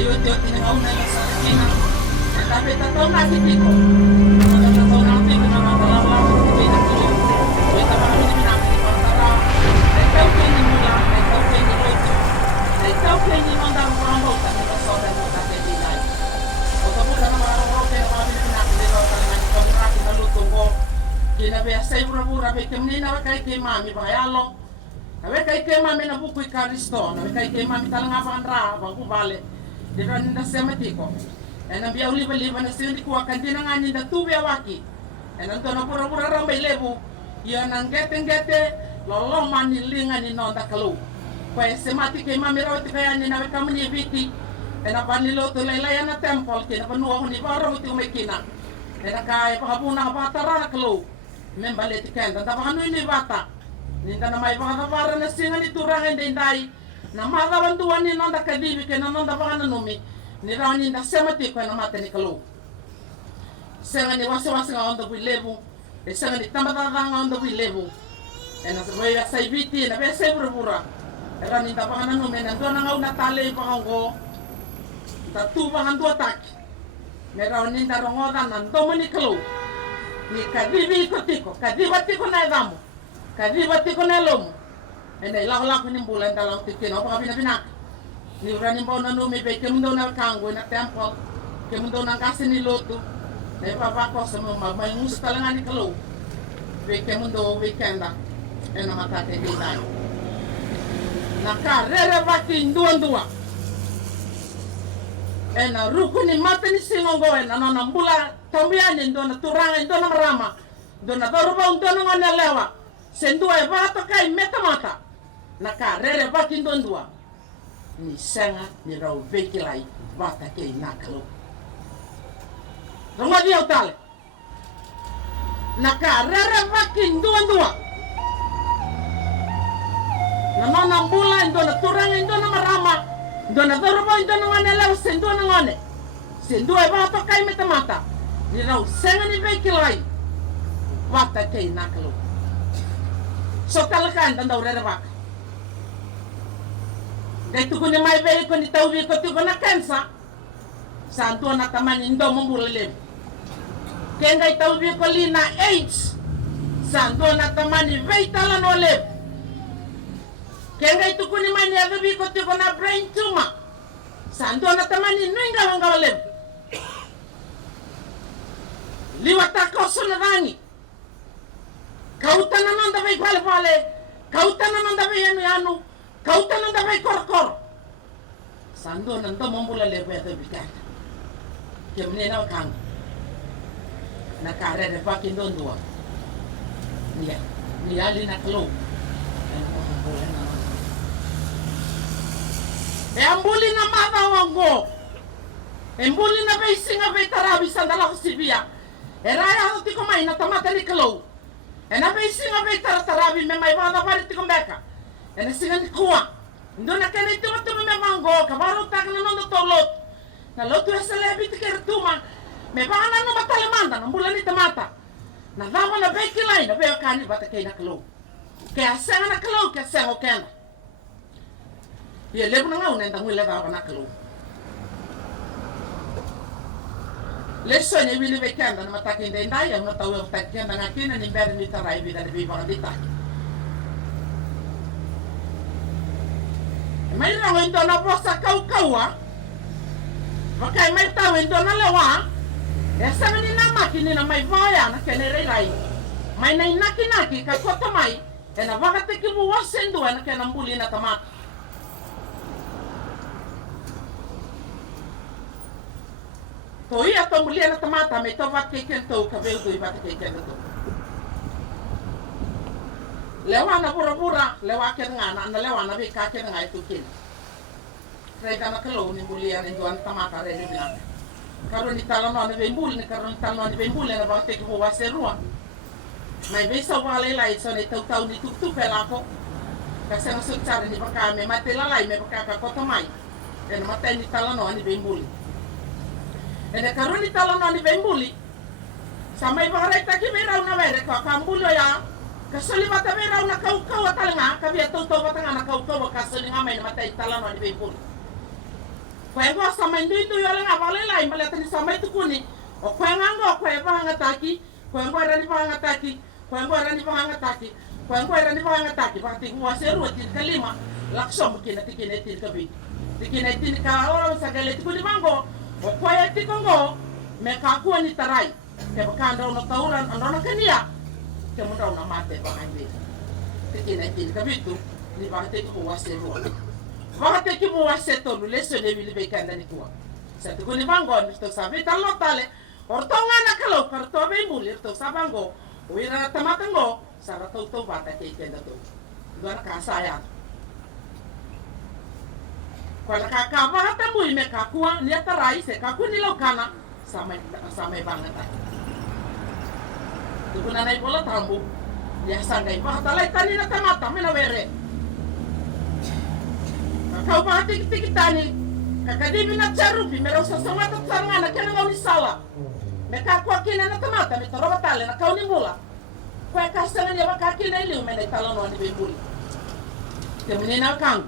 yote inaona la sana atapeta tona kitiko atapeta tona kitiko na mabala la kita kilo weta bana ni na kwa tara etau kwenye mula etau kwenye lote etau kwenye manda mwango katika soda na kati dai utabuka na mara roke na bana ni na ndio kana ni kwa kita lutungo kina be sai bura be kemnina kai ke mami ba yalo na kai ke mami na buku ikaristo na kai ke mami talanga bandra ba ku vale dira ninda sematiko ena bia uliva na sindi kuwa kandina ngani nda tube waki ena tona pura ramba ilebu ya ngete lolo mani linga ni nonda kalu kwa semati ke mami rawti kaya ni na kamni viti ena panilo to laila na temple ke na panua ni baro muti umekina ena kaya pakabuna patara kalu membale tikenda nda panu ni bata ninda na mai pakabara na singa ni turanga ndai na mada bantuan ni nonda kadibi ke na nonda pakana numi ni rani nda semati ko na mate ni kalu senga ni wasa nga onda bilebu e senga ni tambata nga onda bilebu e na sebaia sai viti na be sai bura e rani nda pakana numi na ndona nga una tale pakango ta tu pakan tu atak ne rani nda rongoda na ndomo ni kalu ni kadibi tiko na edamu kadiba tiko na lomu ene la ko ni mbula ndala tike no pa bina ni urani mbona no me be ke mundo na kango na tempo ke mundo na kasi ni lotu ne papa ko sama ma mai musta talanga ni kalo be ke mundo weekenda ena mata te dai na ka rere baki ndua ena ruku ni mata ni singongo ena no na mbula tambiani ndo na turanga ndo na marama ndo na doroba ndo na ngana lewa sendua e bata kai meta mata na ka rere baki ndondua ni senga ni rau vekilai bata ke nakalo ronga dia utale na ka rere baki ndondua na nona mbula ndona turanga ndona marama ndona doroba ndona ngane lewa sendua na ngane sendua e bata kai meta mata ni rau senga ni vekilai bata ke nakalo so talakan tanda rere baki dai tu kuni mai bei kuni tau bi ko tu kona kansa santo na tamani ndo mumulele kengai tau bi ko lina AIDS santo na tamani bei tala no le kengai tu kuni mai ne bi ko tu kona brain tumor santo na tamani ninga wanga le liwata ko sona rangi kautana nanda bei pale kautana nanda bei anu kautan nanda bay kor sando nanda mombula le bete bikan kemne na kang na kare de pakin don dua ni ali na klo e ambuli na mata wango embuli na bay singa bay tarabi sandala ko sibia e raya hoti ko mai na tamata ni klo e na bay singa bay tarabi me mai banda pare ti ko beka ena singa ni kuwa ndona kene tuma me mango kabaro tak na nondo tolot na lotu esele bit kertuma me bana no batale manda na mbula ni tamata na dama na beki line na be kani bata kena klo ke asenga na klo ke asenga kena ye lebu na ngau nenda ngule ba na klo leso ni bili be kenda na mataki ndai ya ngata we takenda ngakina ni bere ni tarai bi da bi ba ditaki mai rawa ndo na bosa kaua makai mai tawe ndo na lewa esa ni na makini na mai voya na kenere rai mai na inaki ka kota mai ena vakate ki bu wasendo na kena mbuli na tamata to ia to mbuli na tamata me to vakke kento ka veu do vakke kento lewa na pura lewa ke ngana na lewa na be ka ke ngai tu kin sai kana kalo ni bulia ni doan tamata re ni bina karo ni tala no be mbul ni karo ni tala no be mbul na ba te ko wa serua mai be so wale lai so ni tau ni tu pela ko ka se no so tsare ni baka me mate la lai me baka ka ko to mai e no mate ni tala no ni be mbul e ne karo ni tala no ni be mbul samai ba re ta ki be ra na mere ko ka mbulo ya kasali mata vera una kau talanga kabia toto batanga na kau kasali ngama ina mata itala no ni be mbul Kwengo sama ndu yole ngavale la imaleta ni sama itukuni. O kwengango kwe bahanga taki. Kwengo erani bahanga taki. Kwengo erani bahanga taki. Kwengo erani bahanga taki. Bakati kuwaseru atil kalima. Laksom kina tikine til kabi. Tikine til ka ora sagale tikuni mango. O kwe tikongo me kakua ni tarai. Ke bakanda ono tauran andona kania. Ke munda una mate bahanga. Tikine til kabi tu ni bakati kuwaseru. Wakati kimu waseto lulese ne wili bekanda ni kuwa. Satu kuni bango nisto sabe talo tale. Ortonga na kalau karto be mulir to sabango. Uira tamatango sara to bata ke kenda to. Dona kasa ya. Kwa kaka ba hata mu ime kakua ni atarai se kakuni lokana sama bangata. Tukuna na ibola tambu. Ya sangai ba hata lai tani na tamata mena were. Kau bahati tani kakadibi na charupi mero sasama ta tsanga na kena ngau ni sala me ka kwa kina na tamata me toroba tale na kau ni mula kwa ka sanga ni ba ka kina ili me na talo no ni be muli te menina kang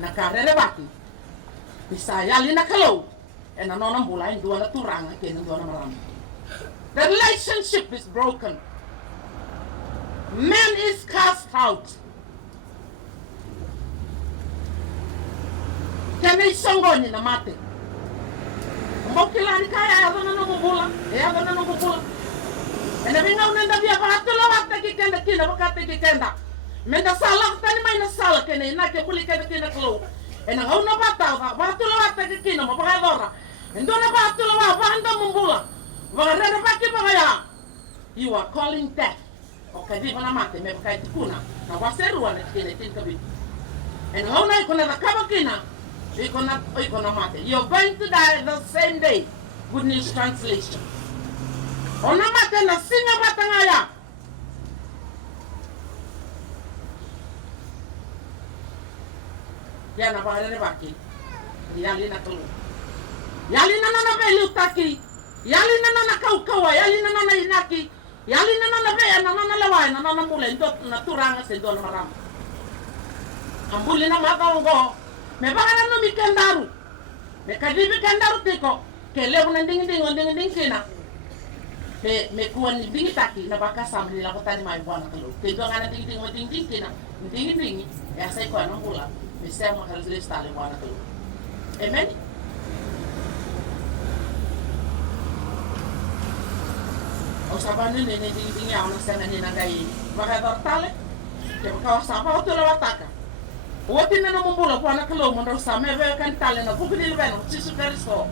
na karere baki bisa yali na kalau e na nona mula in dua na turanga kena dua na maram. The relationship is broken. Man is cast out. Kena isongoni na mate. Mbokila ni kaya ya zana no mubula. Ya zana no mubula. Ena binga unenda bia pa hatula wata kikenda kina wakati kikenda. Menda sala tani mai na sala kena ina ke kuli kenda kina klo. Ena ngauna bata wa hatula wata kikina mo pa dora. Ndona ba hatula wa banda mubula. Wa rere baki ba ya. You are calling death. Okadi bana mate me kai tikuna. Na waseru wana kina tinkabi. Ena ngauna ikona na kaba kina. You're going to die the same day. Good News Translation. Ona mate na singa batangaya. Yana bahare baki. Yali na kulu. Yali na nana beli utaki. Yali na nana kaukawa. Yali na nana inaki. Yali na nana beya na nana lawai na nana mule ndo na turanga se ndo na maram. Ambuli na magongo. Me bagana no mi kandaru. Me kadibi kandaru tiko. Ke lebu na nding kina. Me kuan ni bingi taki na baka samli la kotani mai bwana kalo. Ke do ngana ding kina. Ding ya sai ko na mula. Me se mo kala stale bwana kalo. Amen. O sabane ne ding ya ona sana ni na gai. Baka dortale. Ke ka sapa o to la wataka. Wote na mumula kwa na kalo mo sa me ve kan tale na buku dil beno sisu karisko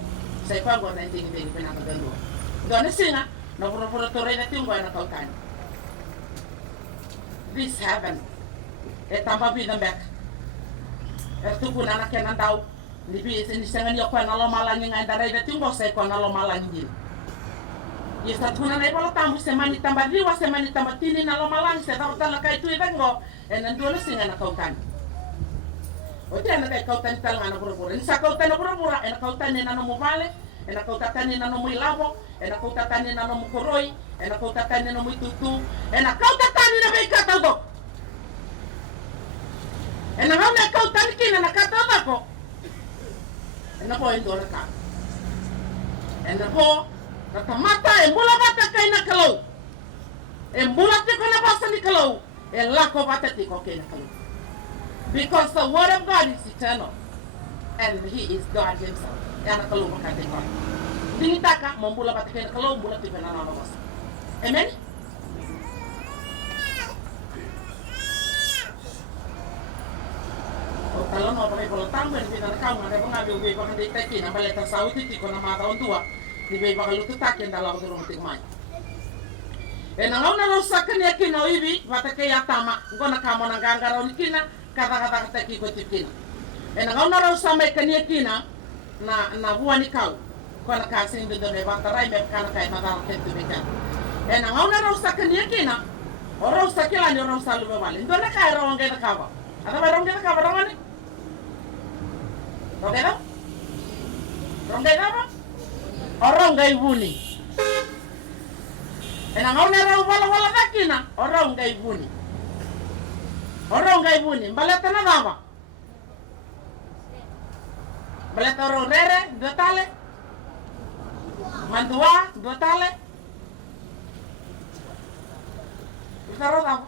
sai kwa ngona ndingi pena ka galo dona singa na pura tore na tingo na kautan this heaven tamba bi na back tukuna na kenan daw ni bi ni senga ni kwa na lo malangi ngai dare na tingo sai kwa na lo malangi yesa tuna na ibola tambu semani tamba diwa semani tamba tini na lo malangi se ta la kai tu ibengo na dona singa na kautan. Ote na kai kautan talanga na pura. Ni sa kautan na pura, ena kautan na no mobile, ena kautan na no muilabo, ena kautan na no mukoroi, ena kautan na no muitutu, ena kautan na bai katado. Ena ngana kautan kina na katado ko. Ena po endo na ka. Ena po na tamata e mula bata kai na kalau. E mula te ko na basa ni kalau. E lako bata te ko kai na kalau. Because the word of God is eternal. And he is God himself. Yana kaluma kate kwa. Dinitaka mambula patike na kalum bula tipe na nalabas. Amen? O talon o pake polo tambo ni pita na kama na mga biyo baka di taki na baleta sa uti tiko na mata ontua. Ni be baka lutu taki na lawa duro matikmay. E nangaw na rosa kanya kina ibi patake yatama. Ngona kamo na gangaraw ni kina. Kata taki ko tipina. E na ngona raw sa may kanya kina na buwan ikaw. Ko na kasing do ne bataray me kana kay madara ketu beka. E na ngona raw sa kanya kina. O raw sa kila ni raw sa lumawali. Ndo na kay raw ngena kawa. Ada ba raw ngena kawa raw ni? Rongena? Rongena ba? O raw ngay buni. E na ngona raw wala nakina. O raw ngay buni. Orang gay buni, baleta na daba. Baletoro rere, 2 tale. Mandua, 2 tale. Itaro apa?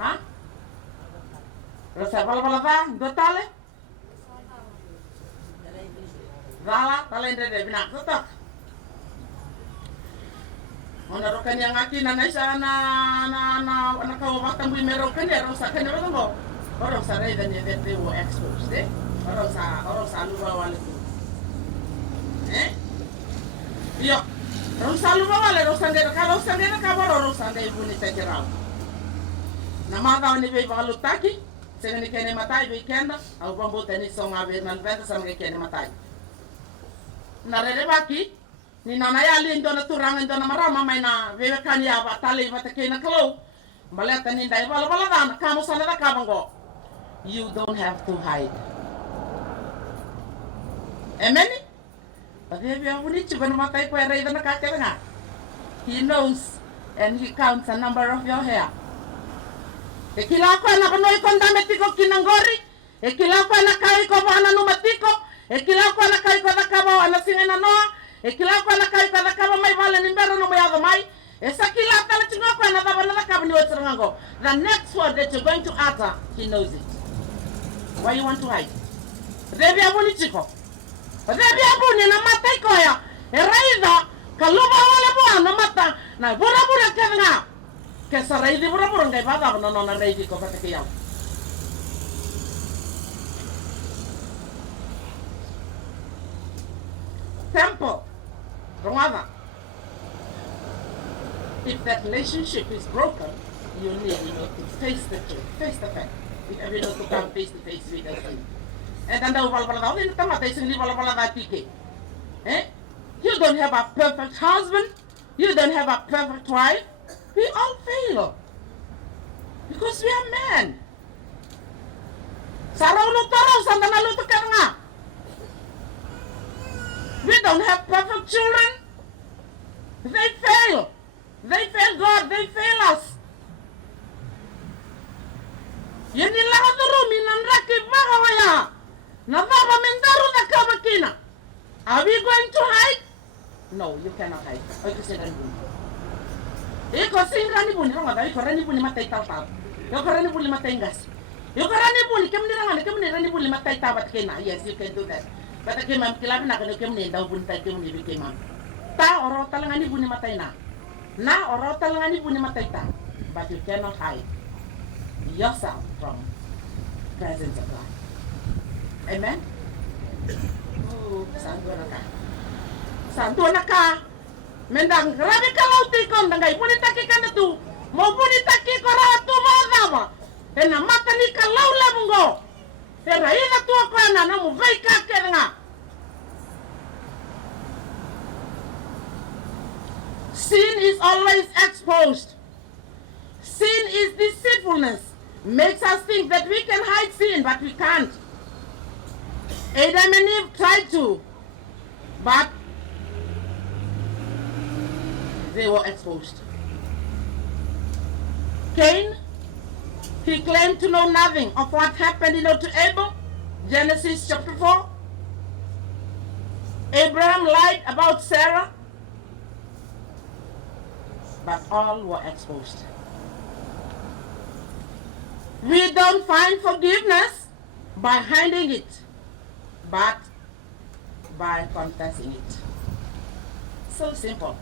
Hah? Rosa bala-bala 2 tale. Zala, tale ndede binak sotok. Menarukan yang aki na naisa na kawabatan bui merokan ya rosa kan ya betul orang sa ray dan ya they were exposed orang sa lupa wale tu yo orang sa lupa wale rosa ndena kabar rosa ndai buni tekirau nama tahu ni be balu taki sengani kene matai be kenda au bambo tani songa be man venta sama kene matai na rede baki ni nana ya lindo na turangan do na marama mai na wewe kan ya ba tali mata kena kalo baleta ni dai bala dan kamu sana da kabango you don't have to hide amen tapi biar buni cuban matai ko rai da na ka nga he knows and he counts a number of your hair ekila ko na banoi kon dametiko kinangori ekila ko na kai ko bana numatiko ekila ko na kai ko da kaba ana singena no ekila ko na kai kada kaba mai vale ni mbero no mai mai esa kila kala chingo ko na baba na kaba ni wotrango the next word that you're going to utter he knows it why you want to hide rebi abuni chiko rebi abuni na matai ko ya eraida kaluba wala bwana mata na bura kenga kesa raidi bura ngai baba no na raidi ko patake yao temple. Remember, if that relationship is broken, you need to face the truth, face the fact. If you know to come face to face with us. And then you don't have a perfect husband. You don't have a perfect wife. We all fail. Because we are men. We don't have perfect children. They fail. They fail God. They fail us. Yani lahaduru minan rakib mahawaya. Nadaba mendaru nakabakina. Are we going to hide? No, you cannot hide. Iko sirani buni. Iko sirani buni. Rongada iko rani buni matai tal. Iko rani buni matai ngas. Iko rani buni kemni rani buni matai tabat kena. Yes, you can do that. Bata ke mam kilabi na kene kemne ndaw bun tay kemne bi ke mam ta oro talangani buni matay na oro talangani buni matay ta but you cannot hide yourself from presence of God amen santo naka mendang rabi kalau tikon dangai buni taki kana tu mo buni taki ko ra tu mo dama ena mata ni kalau lamungo era ina tua kana na mu vai ka kenga sin is always exposed. Sin is deceitfulness. Makes us think that we can hide sin, but we can't. Adam and Eve tried to, but they were exposed. Cain, he claimed to know nothing of what happened, to Abel. Genesis chapter 4. Abraham lied about Sarah, but all were exposed. We don't find forgiveness by hiding it, but by confessing it. So simple.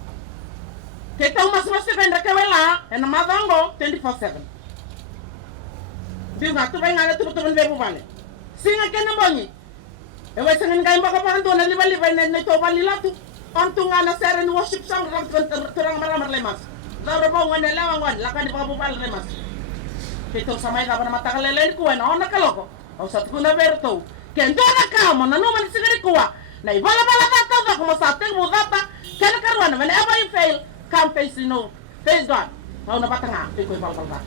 Kita mas benda kewela, and madango 24/7. Dia ngatu bay ngana tutu bebu bale. Singa kena bonyi. Ewa sangin kay baka panto na libali na to balilatu. Ontung ngana seren worship song turang maramar lemas. Laro ba ngana lawangan lakan di pabu bal lemas. Kita samay ka na mata kalelen ko na ona kaloko. O sa ko na berto. Kendo na ka mo na no man sigari ko. Na ibala bala ta ta ko sa teng mo data. Kaya karuan whenever you fail, come face face God. Mau na batanga ko ibal bal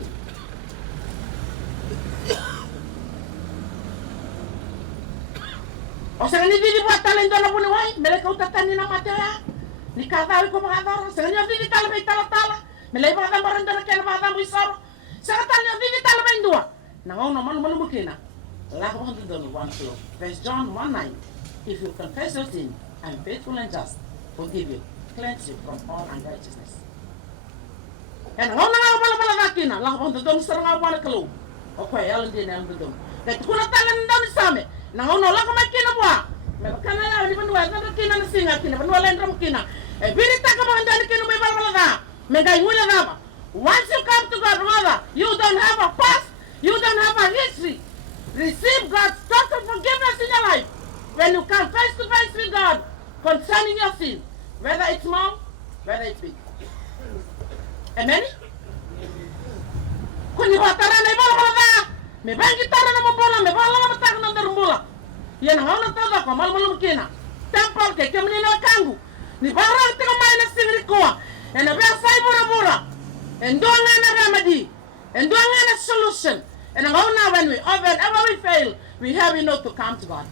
O sa ni di buat talento na puni wai, mereka utatani na mataya. Ni kata ko mga daro, sa ni di tala bay tala. Melay ba gambaran dara kaya ba mo isaro. Sa tali di tala bay dua. Nangaw naman malumukina. Lack of understanding, 1 kilo. First John 1:9. If you confess your sin, I am faithful and just, forgive you, cleanse you from all unrighteousness. And how now bala kina, lack of understanding, sarang 1 kilo. Okay, I'll do it. That kuna talan down same. Now no lack of my kina boa. Kana ya ni bandwa na kina na singa kina bandwa len ram kina. E biri taka mo ndani kina may bala da. Mega ngula na. Once you come to God, brother, you don't have a past, you don't have a history. Receive God's total forgiveness in your life. When you come face to face with God concerning your sin, whether it's small, whether it's big. Amen? Kuni batara na bala da. Me bangi tara na mabola, me bala na matak na darumbola. Yan ang na tada ko malmalum kina. Temple ke kemni na kangu. Ni barang tiko may na singri ko. And a best side bura. And don't a remedy. And don't a solution. And now when whenever we fail, we have enough to come to God.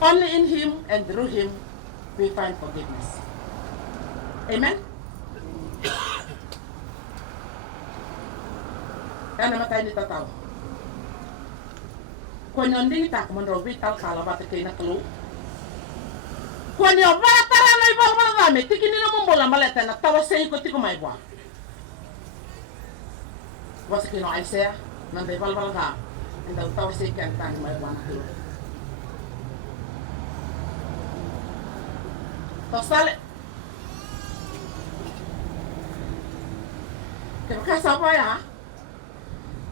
Only in Him and through Him we find forgiveness. Amen? Ano namatay ni tataw? Kung yung hindi tak manrobi tal kalabat kay nakalo. Kung yung batara na ibang marami, tikin nila mong bola maleta na tawa sa ko tiko may buwan. Was kino Isaiah, nanday balbal ka, and daw tawa sa ikan tani may buwan na kilo. Tosale. Kaya kasapa ya,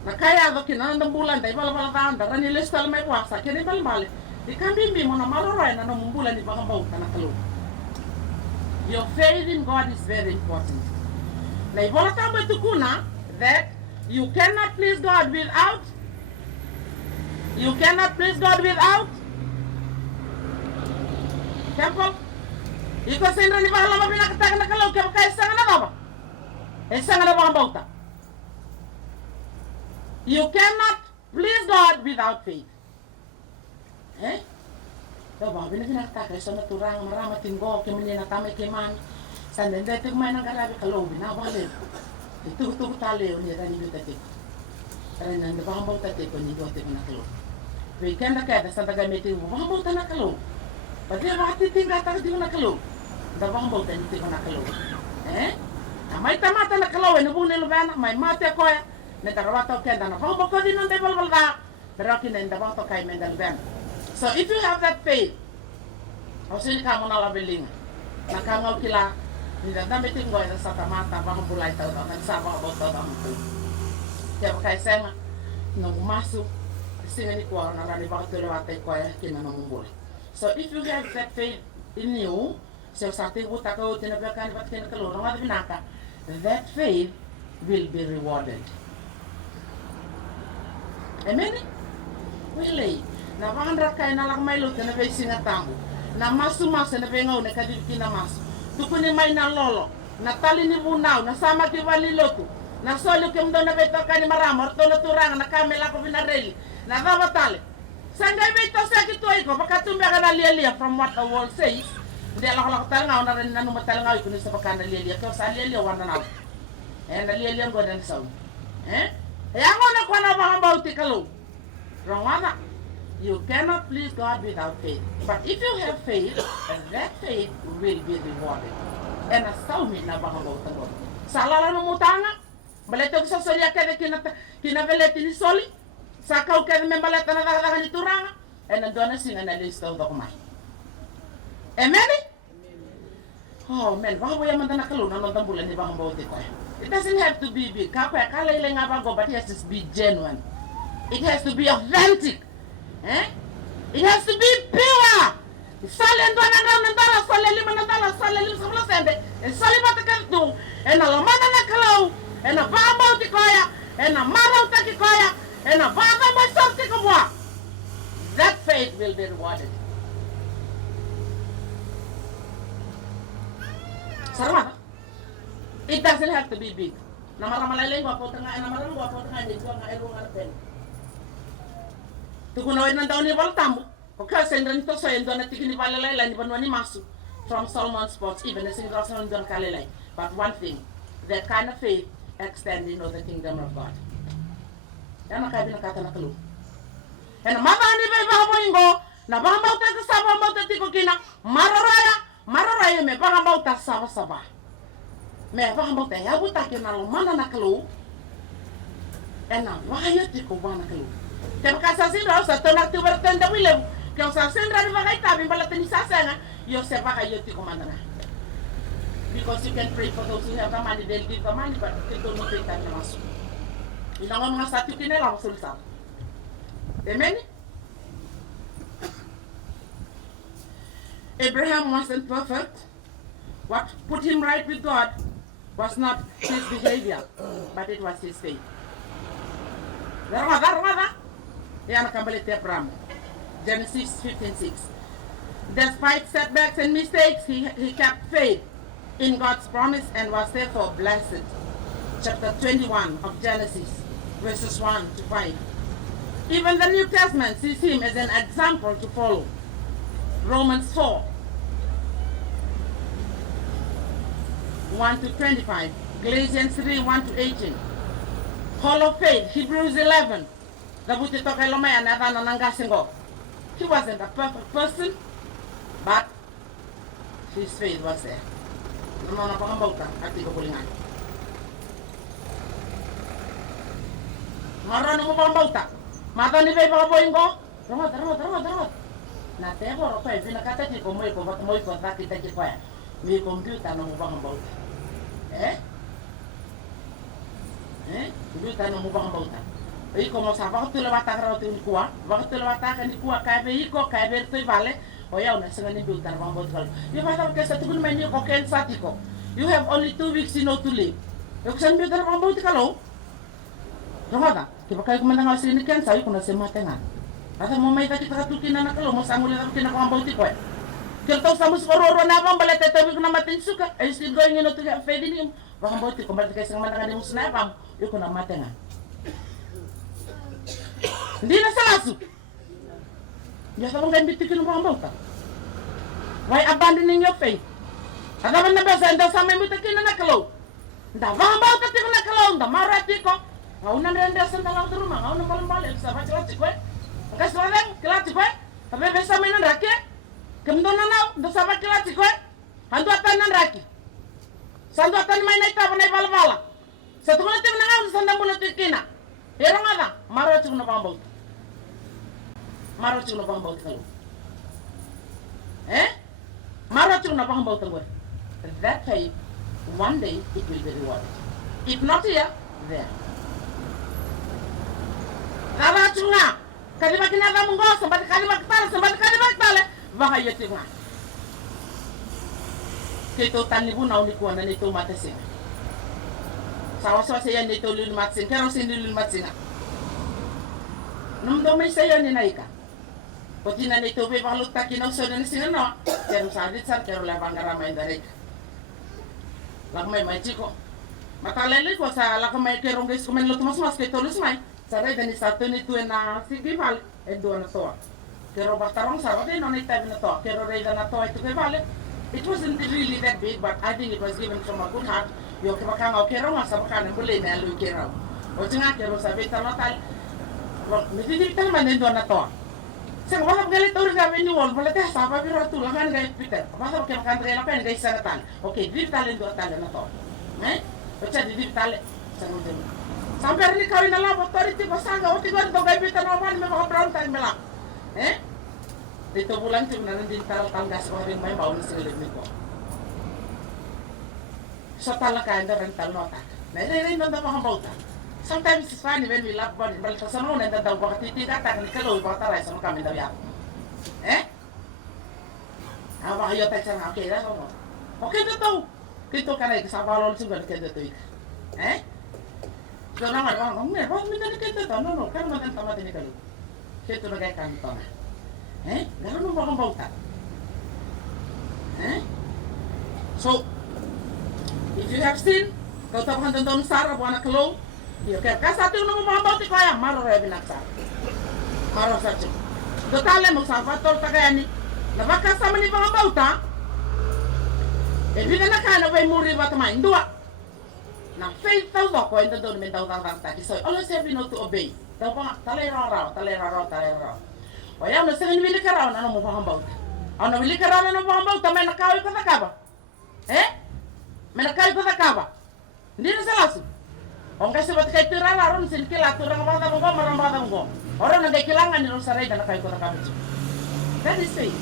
nakaya do kinandang bulan dai balbal ka anda rani lestal may wasa kini balbal di kambi mi mona maroray na nung bulan di baka bau kana kalo. Your faith in God is very important. Na ibola tamo tukuna that you cannot please God without temple. Iko sendra ni bahala mabina katag na kalo kaya kaya sanga na ba? Sanga na baka bauta. You cannot please God without faith. Bawa bina pinakataka sa naturang marama tinggo kemini na tamay keman. Sanden dete kumay nang garabi kalau bina bale. Itu tali ni rani bitati. Rani nang baka bauta te ko ni dote ko na kalo. Weekend na kaya sa taga meeting mo baka bauta na kalo. Pati bakit tingga ta di na kalo. Da baka bauta ni te ko na kalo. Amay tamata na kalo ni bunel bana may mate ko ya. Nagkarawato kaya na baka bauta din nang tebal balda. Pero kinenda baka kay mendal ben. So if you have that faith, osili ka mo na labeling. Nakangaw kila Nila dami tinggoy na sa tamata bang bulay tao daw nagsaba ko tao daw mo. Kaya kay sema nung umasok singa ni kwa na rani bakit tulawatay ko ay kinanamumula. So if you have that faith in you, so sa ating utak ko tinabakan ba't kinakalunong at binaka, that faith will be rewarded. Amen? Really? Napakandrat kayo na lang may luto na kayo singatango. Na masu-masu na bengaw na kadibiki na masu. Tukuni may na lolo. Natali ni bunaw. Nasama kiwali loto. Nasolo kim do na beto ka ni maramor. Tolo turang na kamela ko binareli. Nagabatali. Sangay beto sa kituay ko. Pagkatumba ka na liya from what the world says. Hindi alak-alak talangaw na rin nanong matalangaw. Kunin sa pagka na liya. Kaya sa liya wala na. Na liya ko din sa Kaya nga na kwa na mahambauti kalo. Wrong wala. You cannot please God without faith. But if you have faith, that faith will be rewarded. And asaw na mahambauti ko. Sa alala ng mutanga, balito ko sa solya kaya kinaveleti ni soli. Sa kau kaya may balita na nakatakan ni turanga. And nandun na singa na listaw do kumay. Amen? Oh man, baka buya man na nakalunan ng tambulan ni mahambauti ko. It doesn't have to be big. Kaya kalailang nga bago, but it has to be genuine. It has to be authentic. It has to be pure. Sali ando nandala, sali lima nandala, sali lima sabla sende. Sali batakantu, na lamana na kalau, na bambau ti koya, na marau taki koya, na baba masok ti kumwa. That faith will be rewarded. Sarama. It doesn't have to be big. Namaramalay ko po tanga, namaram ko po tanga, hindi ko nga ero nga pen. Tukunawin ng daw ni Baltambo. Kasi nito sa endo na tikini palalay ni banwani masu from Solomon Sports, even a single Solomon don kalilay. But one thing, that kind of faith extends into the kingdom of God. Yana ka binakata na kalu. And mabani ba ba ingo na ba bauta ka saba bauta tiko kina mararaya me ba bauta saba. Me ba bauta ya buta kina lo mana na kalu. Ena wahaya tiko ba na kalu. Te makasa sindra sa tona tu bertenda wile. Que o sa sindra ni bagai tabi balateni sasena yo se ba ya tiko mandana. Because you can pray for those who have the money, they'll give the money, but they don't know they can ask. Ilang mga satu kinela sulsa. Amen. Abraham wasn't perfect. What put him right with God was not his behavior, but it was his faith. Darwada. Yan kambali ti Abraham. Genesis 15:6. Despite setbacks and mistakes, he kept faith in God's promise and was therefore blessed. Chapter 21 of Genesis, verses 1 to 5. Even the New Testament sees him as an example to follow. Romans 4, 1 to 25. Galatians 3, 1 to 18. Hall of Faith, Hebrews 11. He wasn't a perfect person, but his faith was there. Ano na pangambauta at di ko kulingan. Marano mo pangambauta. Mata ni Bey pakaboyin ko. Rawat. Natebo ro pa binakata ti ko moy ko kita ti ko ya. Mi computer no mo pangambauta. Computer no mo pangambauta. Iko mo sa bakit tulawata ka raw ti kuwa. Bakit tulawata ka ni kuwa kay be iko kay be toy vale. Oya una senga ni buildar bang bot. You have to sa tugun menu ko ken satiko. You have only 2 weeks to live. Yo san buildar bang bot kalo. Rawada. Kiba kay kumandang asin ni ken sayo kuna sematenga. Asa mo may kita katukin na nakalo mo sanguli na kina ko ang bot ko. Kirtaw sa mus ororo na bang balete tabi ko na matin suka. I still going to get fed in him. Bang bot ko balete kay sang mandang ni mus na bang. Yo kuna matenga. Hindi na sa laso. Ya sabang kan bitikin mo ang bauta. Why abandoning your faith? Ada man na basa enda sa may mutakin na nakalo. Nda bang bauta ti ko nakalo, nda marati ko. Ngaunan renda sa talang rumah, ngaunan malam-malam sa baca ko. Ang kaswalan, kilati ko. Tabe besa may nan raki. Kemdo na naw, nda sa baca kilati ko. Handu atan nan raki. Sandu atan may naita pa na bala-bala. Sa tukuna ti na ngaw sa ndambulo ti kina. Pero nga ba, marati ko na bang bauta. Marot yung napang bauta kayo. Marot yung napang bauta kayo. That faith, one day, it will be rewarded. If not here, there. Marot yung nga. Kalima kinala mong go, sambat kalima kitale, baka yun nga. Kito tanibu na unikuha na nito matasin. Sawa-sawa siya nito lulumatsin, kaya sin lulumatsin nga. Nung may sayo ni Naika. Pati na nito ba balut takinaw so na sino no? Kero sadit sar kero labang garamay darik. Lakmay may chiko. Matalele ko sa lakmay kero guys kumen lo tumas mas kito lus may. Saray dani sato ni tu na sigimal do na to. Kero batarong sa wala no nita na to. Kero reda na to ito kay vale. It wasn't really that big, but I think it was given from a good heart. Yo kebakang kero nga sa bakan bule na lu kero. O tinga kero sa beta no tal. Nititip tal man do na to. Sang wala galit uri gabi ni wall wala teh sapa biro tulangan gay Peter. Masa ke makan gay lapan gay sanatan. Oke, di talen do talen na to. Baca di talen sang udin. Sampai ni kawin na la authority basanga oti gor do gay Peter no man me mga brown time mela. Dito bulan tim na din taral tanggas ko rin may baon sa ilid nito. So talaka anda rental nota. Nai no da mga bauta. Sometimes it's funny when we laugh about it, but sa mga nanda daw baka titigatak ni kaloy baka taray sa mga kami daw yan. Baka yun tayo sa okay na no. Okay na to. Kito ka na ikasama lolo siguro kito to ik. So na nga, bakit minta ni kito to? No, kano man ang tamatin ni kaloy. Kito na gaya kanto na. Gano'n mo bakang bauta? So, if you have sinned, kau tapakan tentang sara buana kaloy. Yo kaya kasati uno mo mga bauti ko ayan, maro rin binaksa. Maro sa chik. Dotale mo sa fatol tagayan ni. Nabakasama ni mga bauta. Bina na ka na ba'y muri ba tamay? Ndua. Na faith tao ba ko, ito doon may tao tang taki. So, always have you know to obey. Tau pa tale rau. O ya no sengin wili karau na no mo pahambau. Ana wili karau na no pahambau ta mena kau ko takaba. Mena kau ko takaba. Ndino salasu. Ongka sebat kai turara ron sin kila turang bata bongo marambata bongo. Orang nang kehilangan ni ron sarai dan kau ko takaba. That is faith.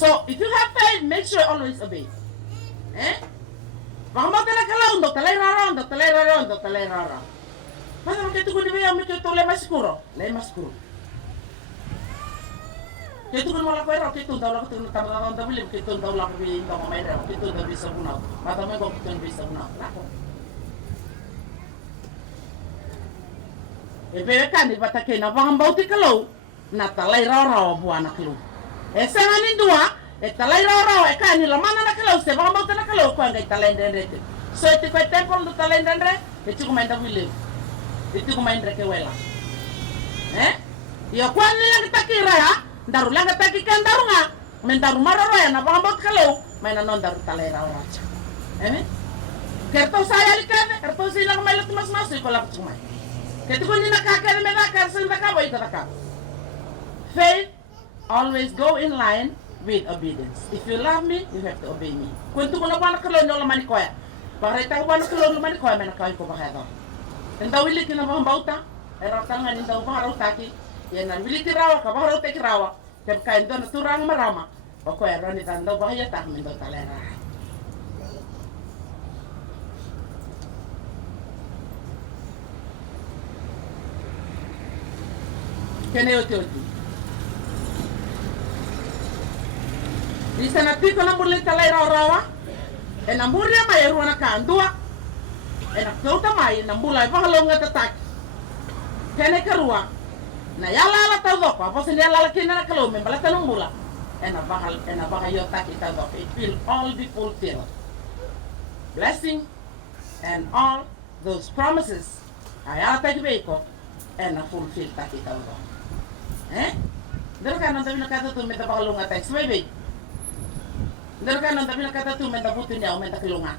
So if you have faith, make sure always obey. Pahambau tala kalau untuk talai rara. Masa waktu itu gue dibayar mikir tuh le maskuro. Itu kan malah kau waktu itu tahu lah tu tambah beli kita tahu lah beli tahu main dah kita dah bisa guna. Mata main kau kita bisa guna. Laku. Kan di bata kena pahambau ti kalau na talai rara buat anak lu. Sanganin dua. Talai rara kan ni lama anak kalau se pahambau tu nak kalau kau enggak talai dendret. So itu kau tempel tu talai dendret. Itu kau main dah beli. Itu kumain reke wela. Ya kwan lang takira ya. Daru lang takikan daru nga. Men daru mararo ya na pahambot kalau. May nanon daru talera racha. Kerto saya likan, kerto sila kumailot mas ko lang kumay. Ketu ko ni nakakari me nakar sin nakabo ito nakabo. Faith always go in line with obedience. If you love me, you have to obey me. Kuntu ko na pa nakalo no lamani ko ya. Parita ko pa nakalo lamani ko ya may nakawin ko bakaya daw. Entah wili kena pahambau ta, era tangan entah baharau taki, ya nan wili kirawa, kabaharau taki rawa, kain tu naturang marama, pokok era ni tanda bahaya tak mendo talera. Kene oti. Di sana piko na murli talera rawa, enamuri ama yeruana kandua. Enak kau tamai nambulai pahalong ngatatak. Kene kerua. Na yala tau dok apa sih dia lala kena kalau membala tanung bula. Enak bahal yotak kita dok. It will all be fulfilled. Blessing and all those promises. Ayala tak beko. Enak fulfill tak kita dok. Derkan nanti bila kata tu minta pahalong ngatak sebebe. Derkan nanti bila kata tu minta putunya minta kelungat.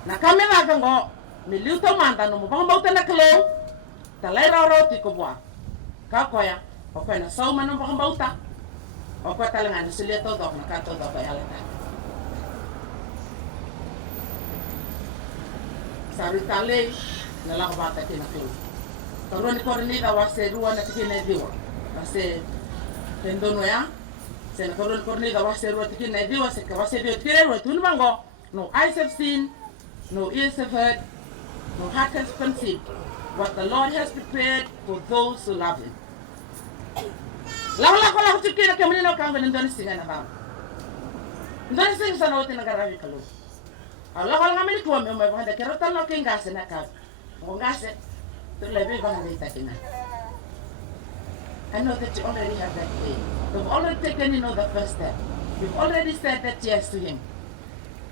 Na kami makan go miliu to manta no mo pahambau na kelo talai raro ti ko bua ka koya o ko na sau man mo pahambau ta o ko talangan sulia to dok na ka to dok ya lata sari tale na la bata ti na kelo toro ni korni da wase ruwa na ti na diwa wase tendono ya se na korni da wase ruwa ti na diwa se ka wase dio tire ruwa tun bango no eyes have seen. No ears have heard, no heart has conceived what the Lord has prepared for those who love Him. Lawa ko lang tukira kami nino kang ganun singa na ba. Ndon singa sa nawti nagarawi kalu. Allah ko lang kami ko may bahanda kero tan no king gas na ka. Mo gas to lebe ba na dita kina. I know that you already have that faith. You've already taken the first step. You've already said that yes to Him.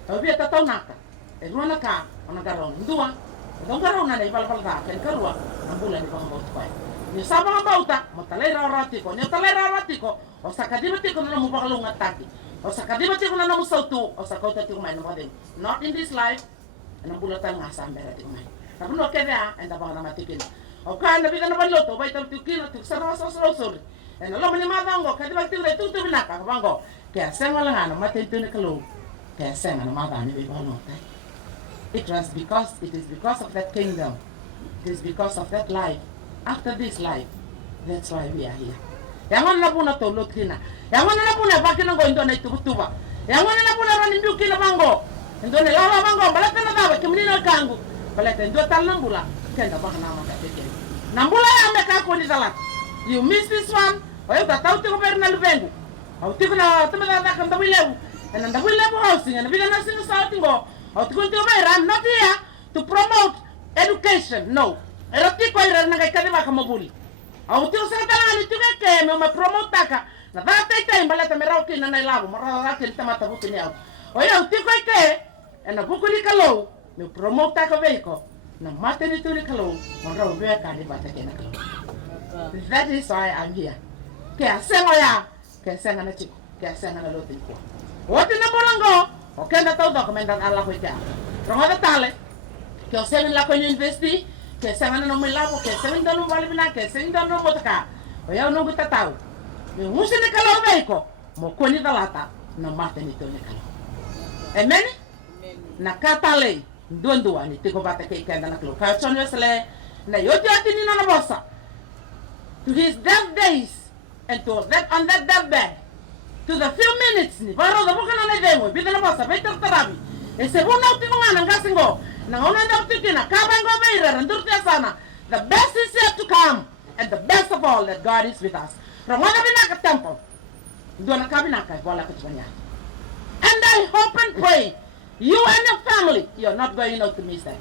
Obi tataw naka. Ruana ka, ona garong dua. Dong garong na ibal balda ken karua. Ambulan di pahambau tu pai. Ni sama bauta, motalera ratiko, ni talera ratiko. O sakadimati ko na mo pakalungat taki. O sakadimati ko na mo sautu, o sakota ti kumain mo din. Not in this life. Anong bulatan nga sa ambera ti kumain. Tapi no kaya enda bang na matikin. O ka na bidan na baloto, bay tal tikin at sarwa sa sorry. En alam ni madango, kadibag ti tu binaka bango. Kaya senga lang ano matinto ni kalu. Kaya senga na madani bi bano tay. It is because of that kingdom. It is because of that life. After this life, that's why we are here. Yang mana pun atau lot kina. Yang mana pun apa kina go Indonesia itu betuba. Yang mana pun orang Hindu kina bango. Indonesia lama bango. Balat kena tahu kemudian kanggu. Balat itu talang bula. Kena bah nama tak fikir. Nambula yang mereka aku di salat. You miss this one. Oh you tak tahu tu kau pernah lubengu. Oh tu kena teman tak akan tahu lewu. Dan anda boleh lewu housing. Anda bila nasi nusau tinggal. Oh, I'm not here to promote education. No. Eroti ko ira na kay kanima ka mabuli. Oh, tiyo sa talan ito ke me promote taka. Na data ita imbala ta meraw kin na nailago, mara kin ta matabuti niya. Oh, ya tiyo ko ke na buku ni kalo, me promote taka veiko. Na mate ni tuli kalo, mara we ka ni bata kena kalo. That is why I'm here. Kaya sengo ya, kaya senga na chiko, kaya senga na lotin ko. Wati na bolango. Okay na tao dokumentan Allah ko ika. Rongo na tale. que o seven la kwenye investi que seven no me lavo que seven donu vale bina que seven donu motaka o ya no guta tau me musi ne kalo beiko mo koni dalata no mate ni to ne kalo amen na katale ndondua ni tiko bata ke kenda na klo ka chonyo sele na yoti atini na bossa to his death days and to that on that deathbed to the few minutes ni baro da boka na demo bida na bossa beter tarabi e se bona uti ngana ngasingo na ona na uti na kabango beira ndurte sana the best is yet to come and the best of all that God is with us ramana bina ka temple ndona kabina ka bola ka tbanya and I hope and pray you and your family, you're not going out to miss that.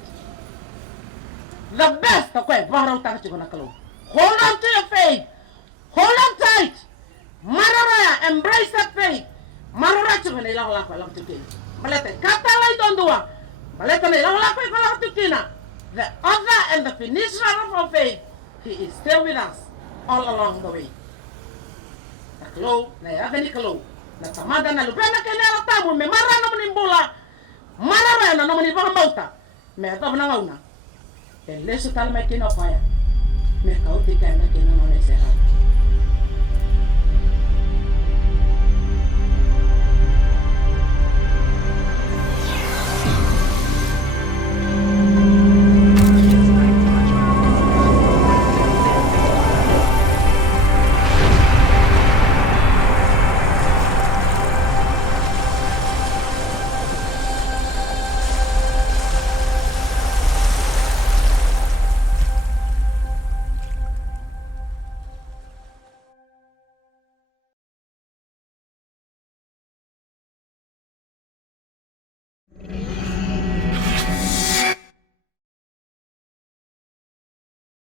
The best, okay, hold on to your faith. Hold on tight. Marara, embrace that faith. Marara, you're going to laugh along to Kina. Malete, Katalai don't do it. Malete, laugh to Kina. The author and the finisher of our faith, he is still with us all along the way. Naklo, na yagani kalo. Na tamada na lupena kenela tabu, me marana mnimbula. Marara na nomani vanga mauta. Me ataba na ngauna. El leso tal me kina faya. Me kauti kena kena no ne será.